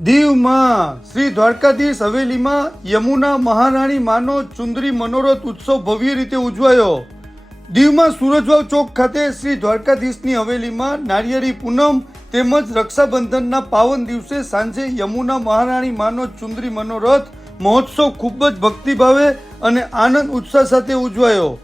દીવમાં શ્રી દ્વારકાધીશ હવેલીમાં યમુના મહારાણી માનો ચુંદરી મનોરથ ઉત્સવ ભવ્ય રીતે ઉજવાયો। દીવમાં સુરજવાવ ચોક ખાતે શ્રી દ્વારકાધીશની હવેલીમાં નારિયેળી પૂનમ તેમજ રક્ષાબંધનના પાવન દિવસે સાંજે યમુના મહારાણી માનો ચુંદરી મનોરથ મહોત્સવ ખૂબ જ ભક્તિભાવે અને આનંદ ઉત્સાહ સાથે ઉજવાયો।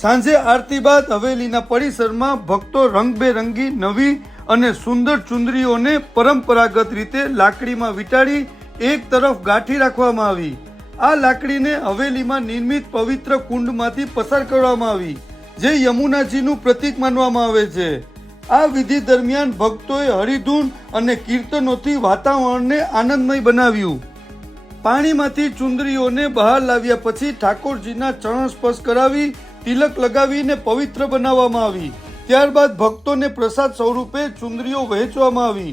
સાંજે આરતી બાદ હવેલીના પરિસરમાં ભક્તો રંગબેરંગી નવી અને સુંદર ચુંદરીઓને પરંપરાગત રીતે લાકડીમાં વીંટાળી એક તરફ ગાંઠી રાખવામાં આવી। આ લાકડીને હવેલીમાં નિર્મિત પવિત્ર કુંડમાંથી પસાર કરવામાં આવી, જે યમુનાજીનું પ્રતીક માનવામાં આવે છે। આ વિધિ દરમિયાન ભક્તોએ હરિધૂન અને કીર્તનોથી વાતાવરણને આનંદમય બનાવ્યું। પાણીમાંથી ચુંદરીઓને બહાર લાવ્યા પછી ઠાકોરજીના ચરણ સ્પર્શ કરાવી તિલક લગાવીને પવિત્ર બનાવવામાં આવી। ત્યારબાદ ભક્તોને પ્રસાદ સ્વરૂપે ચુંદરીઓ વહેંચવામાં આવી,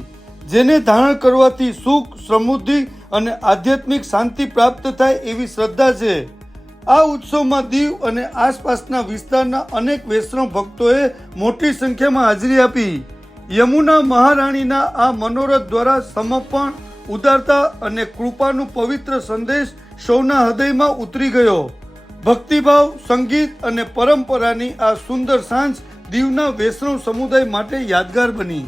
જેને ધારણ કરવાથી સુખ, સમૃદ્ધિ અને આધ્યાત્મિક શાંતિ પ્રાપ્ત થાય એવી શ્રદ્ધા છે। આ ઉત્સવમાં દીવ અને આસપાસના વિસ્તારના અનેક વૈષ્ણવ ભક્તોએ મોટી સંખ્યામાં હાજરી આપી। યમુના મહારાણીના આ મનોરથ દ્વારા સમર્પણ, ઉદારતા અને કૃપાનું પવિત્ર સંદેશ સૌના હૃદયમાં ઉતરી ગયો। ભક્તિભાવ, સંગીત અને પરંપરાની આ સુંદર સાંજ દીવના વૈષ્ણવ સમુદાય માટે યાદગાર બની।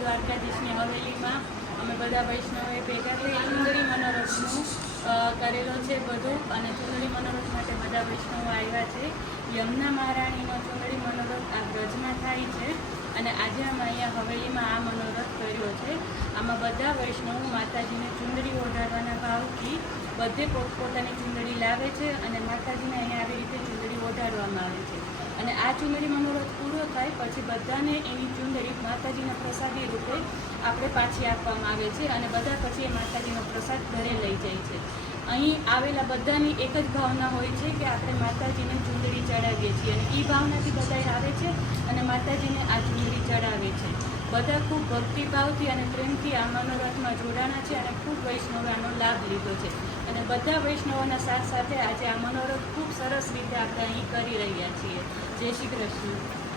દ્વારકાધીશની હવેલીમાં અમે બધા વૈષ્ણવે ભેગા થઈ ચુંદડી મનોરથનું કરેલો છે બધું, અને ચુંદડી મનોરથ માટે બધા વૈષ્ણવો આવ્યા છે। યમુના મહારાણીનો ચુંદડી મનોરથ આ બ્રજમાં થાય છે, અને આજે અમે અહીંયા હવેલીમાં આ મનોરથ કર્યો છે। આમાં બધા વૈષ્ણવો માતાજીને ચુંદડી ઓઢાડવાના ભાવથી બધે પોતપોતાની ચુંદડી લાવે છે, અને માતાજીને અહીંયા આવી રીતે ચુંદડી ઓઢાડવામાં આવે છે। અને આ ચુંદડી મનોરથ પૂરો થાય પછી બધાને એની ચુંદડી માતાજીના પ્રસાદી રૂપે આપણે પાછી આપવામાં આવે છે અને બધા પછી એ માતાજીનો પ્રસાદ ઘરે લઈ જાય છે. અહીં આવેલા બધાની એક જ ભાવના હોય છે કે આપણે માતાજીને ચુંદડી ચડાવીએ છીએ અને એ ભાવનાથી બધા આવે છે અને માતાજીને આ ચુંદડી ચડાવે છે. બધા ખૂબ ભક્તિભાવથી અને પ્રેમથી આ મનોરથમાં જોડાણા છે અને ખૂબ વૈષ્ણવે આનો લાભ લીધો છે અને બધા વૈષ્ણવોના સાથ સાથે આજે આ મનોરથ ખૂબ સરસ રીતે આપણે અહીં કરી રહ્યા છીએ. જય શ્રી કૃષ્ણ.